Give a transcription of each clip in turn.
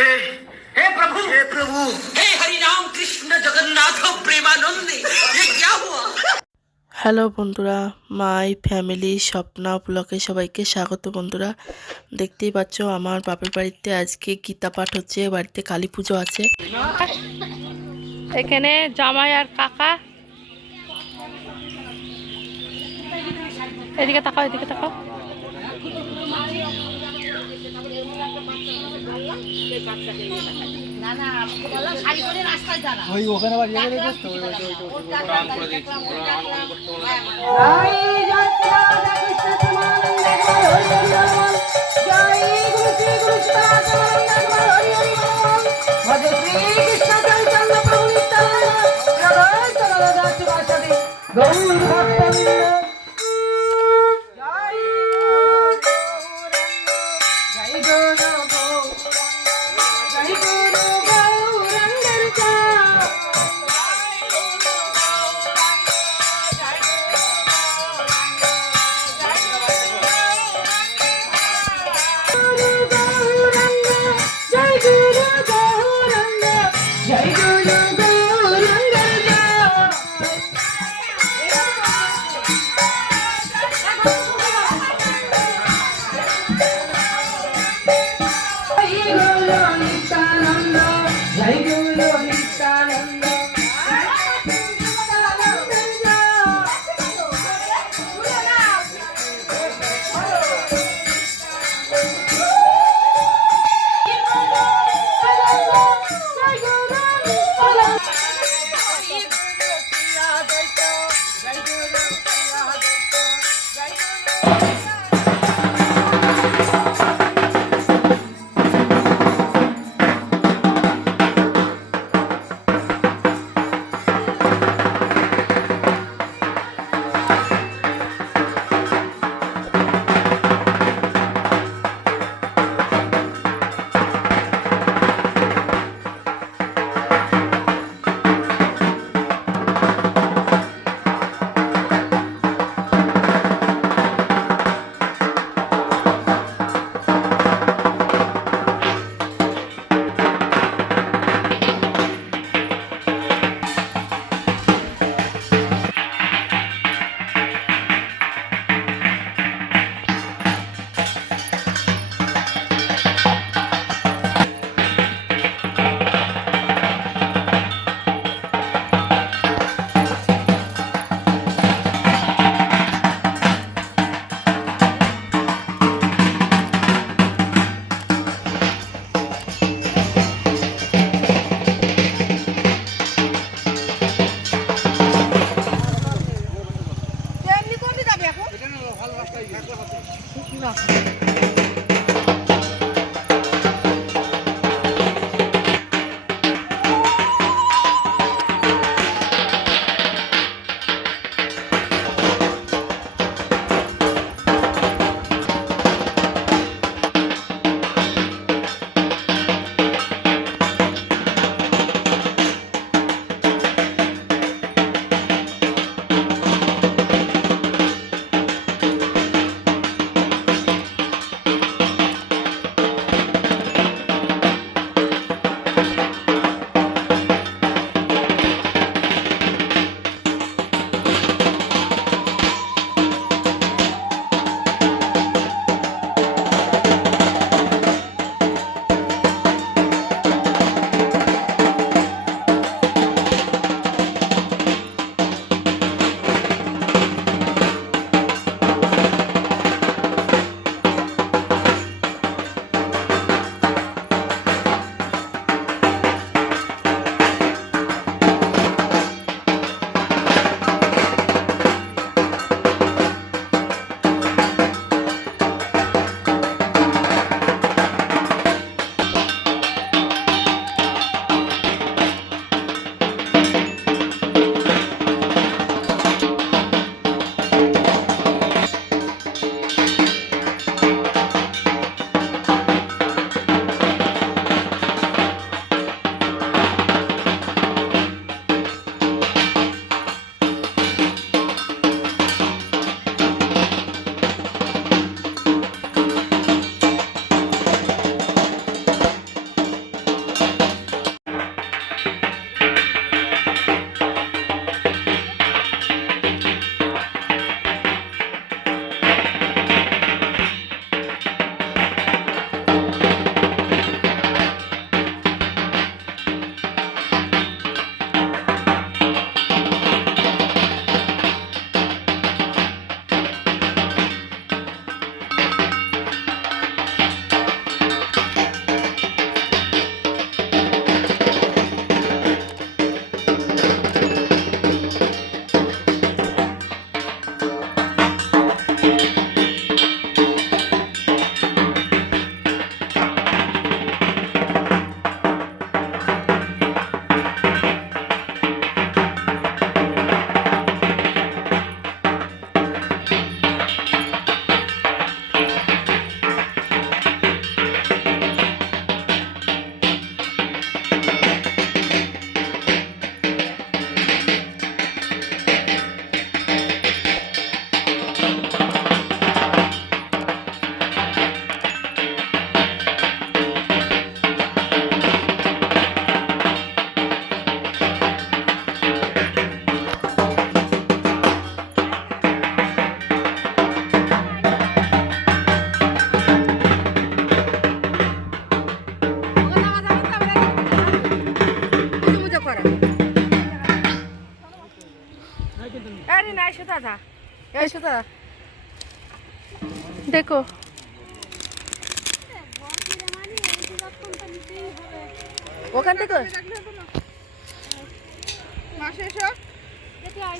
हे हे प्रभु हे प्रभु हे हरि राम कृष्ण जगन्नाथ प्रेमानंदी ये क्या हुआ হ্যালো বন্ধুরা মাই ফ্যামিলি স্বপ্না ব্লকে সবাইকে স্বাগত বন্ধুরা দেখতেই পাচ্ছ আমার বাপের বাড়িতে আজকে গীতা পাঠ হচ্ছে বাড়িতে কালী পুজো আছে এখানে জামাই আর কাকা এদিকে তাকাও এদিকে তাকাও ওই ওখানে আবার ইয়ে করে দিস তো ওই করে দিচ্ছি গৌর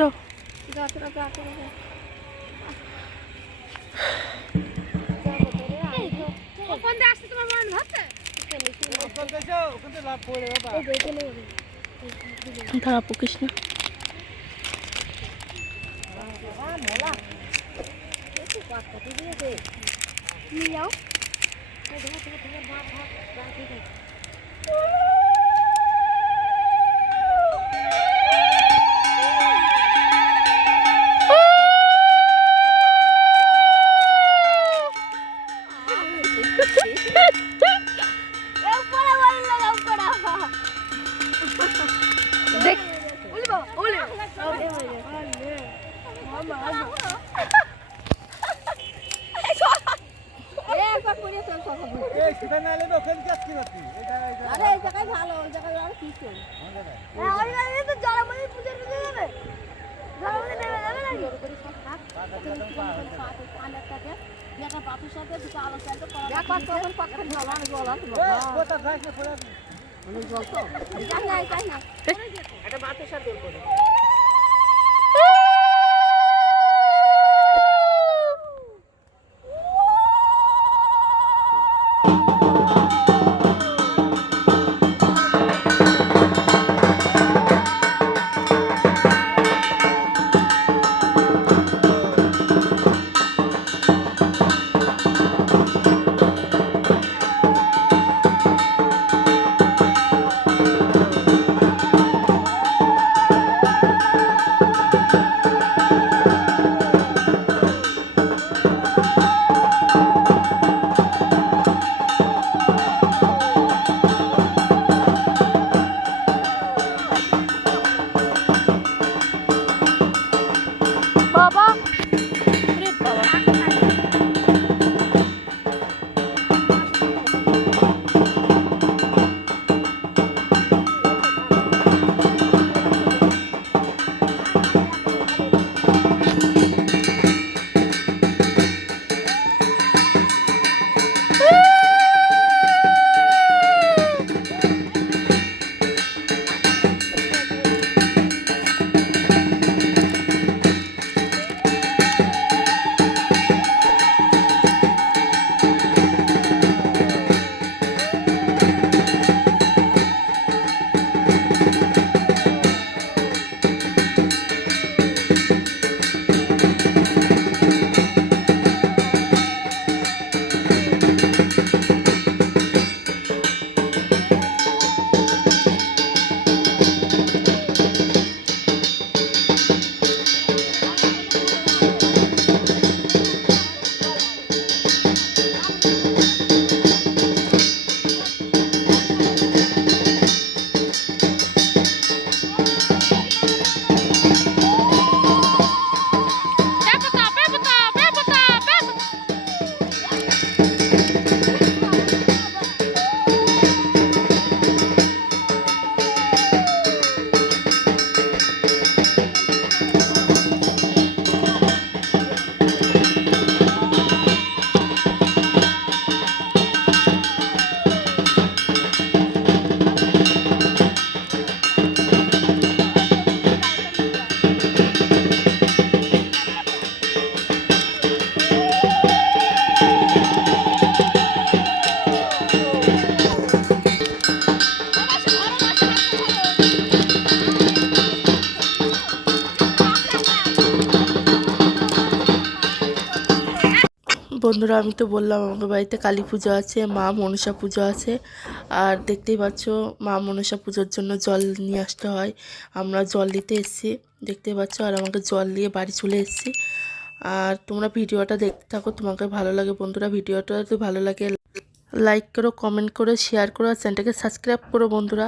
তো। দাঁড়া পকিস না। নিয়ে যাও। উপরে একটা বাতের দোল করে। বন্ধুরা, আমি তো বললাম আমাদের বাড়িতে কালী পুজো আছে, মা মনসা পুজো আছে। আর দেখতেই পাচ্ছ, মা মনসা পুজোর জন্য জল নিয়ে আসতে হয়। আমরা জল নিতে এসেছি, দেখতেই পাচ্ছ, আর আমাকে জল নিয়ে বাড়ি চলে এসেছি। আর তোমরা ভিডিওটা দেখতে থাকো, তোমাকে ভালো লাগে বন্ধুরা, ভিডিওটা যদি ভালো লাগে লাইক করো কমেন্ট করো শেয়ার করো, আর চ্যানেলটাকে সাবস্ক্রাইব করো বন্ধুরা।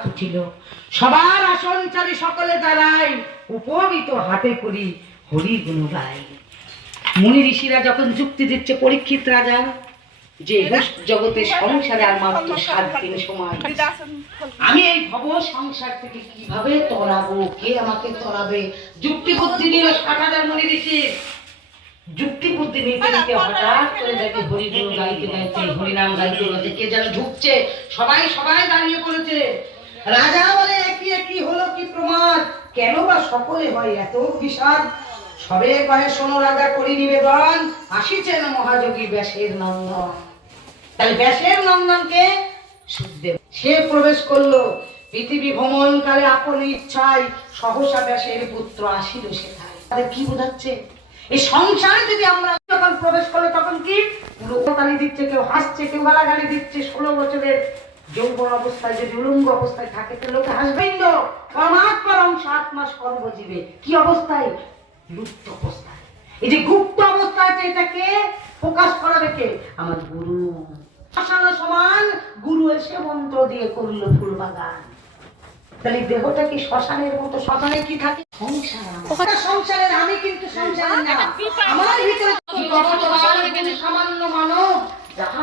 হঠাৎ উঠিল সবার আসন চারি সকলে দাঁড়াই উপবিত হাতে করি হরি গুণ গাই মুনি ঋষিরা যখন যুক্তি দিচ্ছে পরীক্ষিত রাজা যে জগতের সংসারে আর মাত্র সাত দিন সময়। আমি এই ভব সংসার থেকে কীভাবে তরাবো? কে আমাকে তরাবে? যুক্তি বুদ্ধি দিল ষাট হাজার মনে দিছে যুক্তি বুদ্ধি নিতে নিতে হঠাৎ করে দেখে হরিগুণ গাইতে গাইতে হরিনাম গাইতে গাইতে কে যেন ঢুকছে? সবাই সবাই দাঁড়িয়ে পড়েছে। রাজা বলে একই একই হলো? কি প্রমাদ কেন বা সকলে হয় এত বিষাদ সবে কহে শোনো রাজা, করি নিবেদন। আসিছেন মহাযোগী ব্যাসের নন্দন। তাহলে ব্যাসের নন্দনকে সুখদেব সে প্রবেশ করল। পৃথিবী ভ্রমণকালে আপন ইচ্ছায় সহসা ব্যাসের পুত্র আসিল সেখানে। তাদের কি বোঝাচ্ছে? এই সংসারে যদি আমরা যখন প্রবেশ করল তখন কি? লোকতালি দিচ্ছে, কেউ হাসছে, কেউ গালাগালি দিচ্ছে। ষোলো বছরের যৌবন অবস্থায় যদি উলঙ্গ অবস্থায় থাকে তো লোকে হাসবেন তো। পরমাত্মারম সাত মাস কর্মজীবে। কি অবস্থায়? লুপ্ত অবস্থায়। এই যে গুপ্ত অবস্থায় আছে এটাকে প্রকাশ করাবে কে আমার গুরু সমান গুরু এসে মন্ত্র দিয়ে করল ফুল বাগান। তাহলে দেহটা কি শ্মশানের মতো? শ্মশানে কি থাকে? সংসার। সংসারের আমি কিন্তু সংসারের না। আমার ভিতরে সামান্য মানব যাহা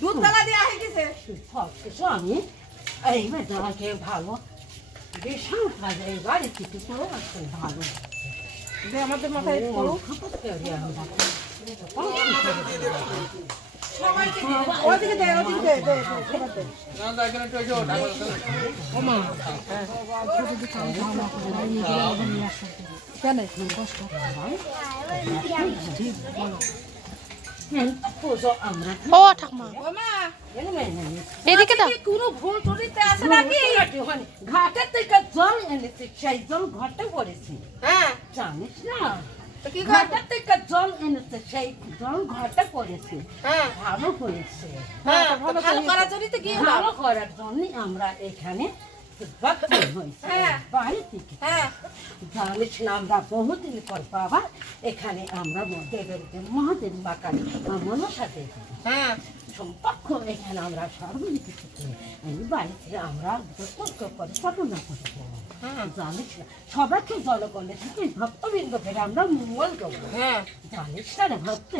দুধতলা দেয়া হয়ে গেছে। আমি এই মেয়েটাকে ভালো ভীষণ কাজে বাড়ি কিছু করে আসতে ভালো। কেন? ঠাকুমা ও মা, এদিকে দাও। কোনো ভুল টুরিতে আছে নাকি? ঘাটের থেকে জল এনেছি সেই জল ঘটে পড়েছি। হ্যাঁ, জানিস না? থেকে জল এনেছে সেই জল হ্যাঁ। ভালো হয়েছে। হ্যাঁ ভালো করার জন্য আমরা এখানে এখানে আমরা এখানে আমরা এই বাড়িতে আমরা করব জানিস না সবাইকে জনগণের থেকে ভক্তবৃন্দ ফেরে আমরা মঙ্গল হ্যাঁ জানিস না ভক্ত